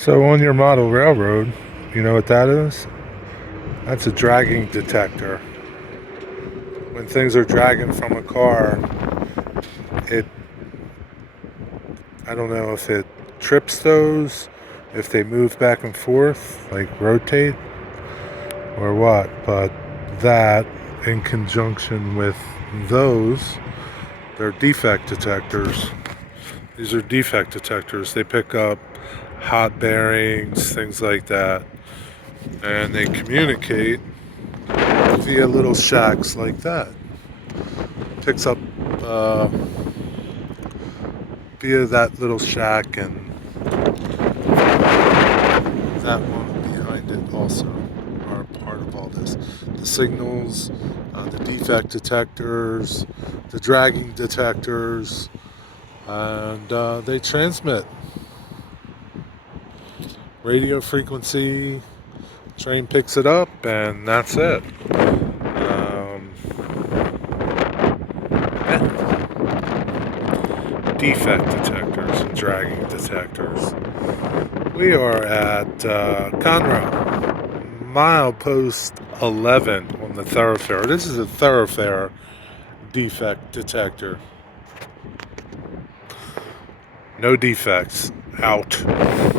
So on your model railroad, you know what that is? That's a dragging detector. When things are dragging from a car, it I don't know if it trips those, if they move back and forth, like rotate or what, but that in conjunction with those, they're defect detectors. These are defect detectors. They pick up hot bearings, things like that, and they communicate via little shacks like that. Picks up uh, via that little shack, and that one behind it also are part of all this. The signals, the defect detectors, the dragging detectors, and they transmit radio frequency. Train picks it up, and that's it. Defect detectors and dragging detectors. We are at Conroe, milepost 11 on the thoroughfare. This is a thoroughfare defect detector. No defects. Out.